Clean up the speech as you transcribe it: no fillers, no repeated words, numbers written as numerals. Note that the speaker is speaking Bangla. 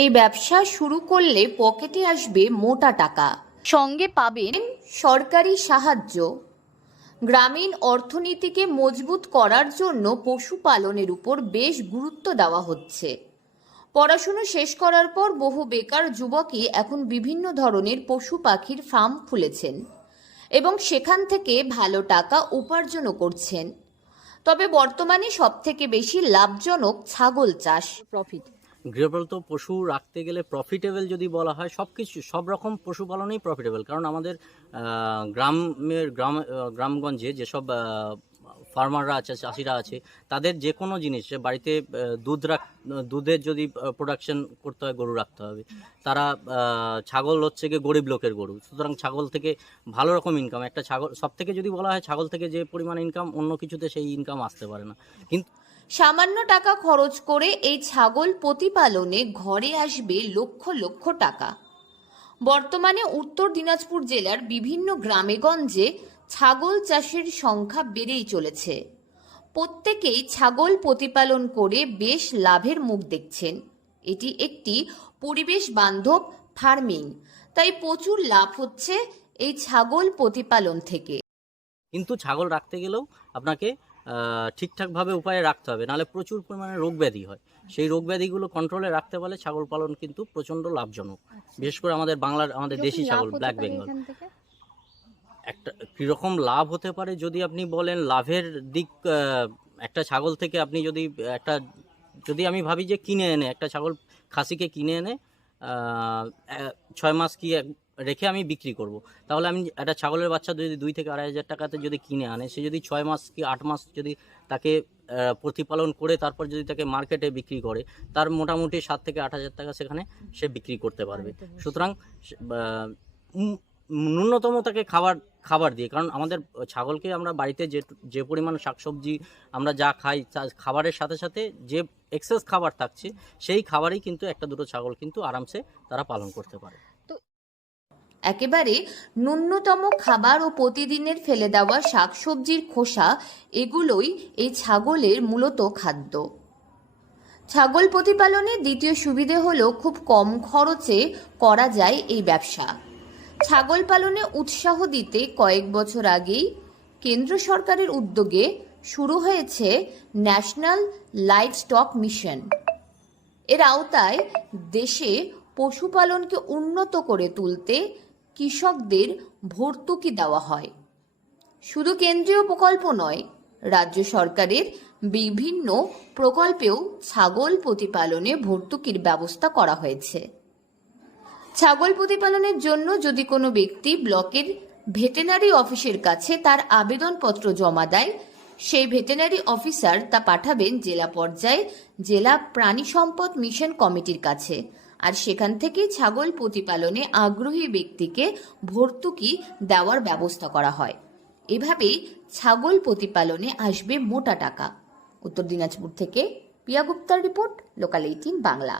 এই ব্যবসা শুরু করলে পকেটে আসবে মোটা টাকা, সঙ্গে পাবেন সরকারি সাহায্য। গ্রামীণ অর্থনীতিকে মজবুত করার জন্য পশুপালনের উপর বেশ গুরুত্ব দেওয়া হচ্ছে। পড়াশুনো শেষ করার পর বহু বেকার যুবকই এখন বিভিন্ন ধরনের পশু পাখির ফার্ম খুলেছেন এবং সেখান থেকে ভালো টাকা উপার্জনও করছেন। তবে বর্তমানে সবথেকে বেশি লাভজনক ছাগল চাষ। গৃহপালিত পশু রাখতে গেলে প্রফিটেবল যদি বলা হয়, সব রকম পশুপালনেই প্রফিটেবল। কারণ আমাদের গ্রামগঞ্জে যেসব ফার্মাররা আছে, চাষিরা আছে, তাদের যে কোনো জিনিস বাড়িতে দুধের যদি প্রোডাকশন করতে হয়, গরু রাখতে হবে। তারা ছাগল হচ্ছে গিয়ে গরিব লোকের গরু, সুতরাং ছাগল থেকে ভালো রকম ইনকাম। একটা ছাগল সব থেকে যদি বলা হয়, ছাগল থেকে যে পরিমাণ ইনকাম অন্য কিছুতে সেই ইনকাম আসতে পারে না। কিন্তু সামান্য টাকা খরচ করে এই ছাগল প্রতিপালনে ঘরে আসবে লক্ষ লক্ষ টাকা। বর্তমানে উত্তর দিনাজপুর জেলার বিভিন্ন গ্রামেগঞ্জে ছাগল চাষের সংখ্যা বেড়েই চলেছে। প্রত্যেকেই ছাগল প্রতিপালন করে বেশ লাভের মুখ দেখছেন। এটি একটি পরিবেশ বান্ধব ফার্মিং, তাই প্রচুর লাভ হচ্ছে এই ছাগল প্রতিপালন থেকে। কিন্তু ছাগল রাখতে গেলেও আপনাকে ঠিকঠাকভাবে উপায়ে রাখতে হবে, নাহলে প্রচুর পরিমাণে রোগ ব্যাধি হয়। সেই রোগ ব্যাধিগুলো কন্ট্রোলে রাখতে পারলে ছাগল পালন কিন্তু প্রচণ্ড লাভজনক। বিশেষ করে আমাদের দেশি ছাগল, ব্ল্যাক বেঙ্গল। একটা কীরকম লাভ হতে পারে যদি আপনি বলেন লাভের দিক, একটা ছাগল থেকে আপনি যদি আমি ভাবি যে কিনে এনে একটা ছাগল খাসিকে কিনে এনে 6 মাস কি রেখে আমি বিক্রি করব, তাহলে আমি একটা ছাগলের বাচ্চা যদি 2 থেকে 2.5 হাজার টাকাতে যদি কিনে আনে, সে যদি 6 মাস কি 8 মাস যদি তাকে প্রতিপালন করে তারপর যদি তাকে মার্কেটে বিক্রি করে, তার মোটামুটি 7 থেকে 8 হাজার টাকা সেখানে সে বিক্রি করতে পারবে। সুতরাং ন্যূনতম তাকে খাবার দিয়ে, কারণ আমাদের ছাগলকে আমরা বাড়িতে যে পরিমাণ শাকসবজি আমরা যা খাই, খাবারের সাথে সাথে যে এক্সেস খাবার থাকছে, সেই খাবারই কিন্তু একটা দুটো ছাগল কিন্তু আরামসে তারা পালন করতে পারে। একেবারে ন্যূনতম খাবার ও প্রতিদিনের ফেলে দেওয়া শাকসবজির খোসা, এগুলোই এই ছাগলের মূলত খাদ্য। ছাগল প্রতিপালনের দ্বিতীয় সুবিধে হলো খুব কম খরচে করা যায় এই ব্যবসা। ছাগল পালনে উৎসাহ দিতে কয়েক বছর আগেই কেন্দ্র সরকারের উদ্যোগে শুরু হয়েছে ন্যাশনাল লাইভস্টক মিশন। এর আওতায় দেশে পশুপালনকে উন্নত করে তুলতে কৃষকদের ভর্তুকি দেওয়া হয়। শুধু কেন্দ্রীয় প্রকল্প নয়, রাজ্য সরকারের বিভিন্ন প্রকল্পেও ছাগল প্রতিপালনে ভর্তুকির ব্যবস্থা করা হয়েছে। ছাগল প্রতিপালনের জন্য যদি কোনো ব্যক্তি ব্লকের ভেটেরিনারি অফিসের কাছে তার আবেদনপত্র জমা দেয়, সেই ভেটেরিনারি অফিসার তা পাঠাবেন জেলা পর্যায়ে জেলা প্রাণী সম্পদ মিশন কমিটির কাছে, আর সেখান থেকে ছাগল প্রতিপালনে আগ্রহী ব্যক্তিকে ভর্তুকি দেওয়ার ব্যবস্থা করা হয়। এভাবেই ছাগল প্রতিপালনে আসবে মোটা টাকা। উত্তর দিনাজপুর থেকে পিয়া গুপ্তার রিপোর্ট, লোকাল 18 বাংলা।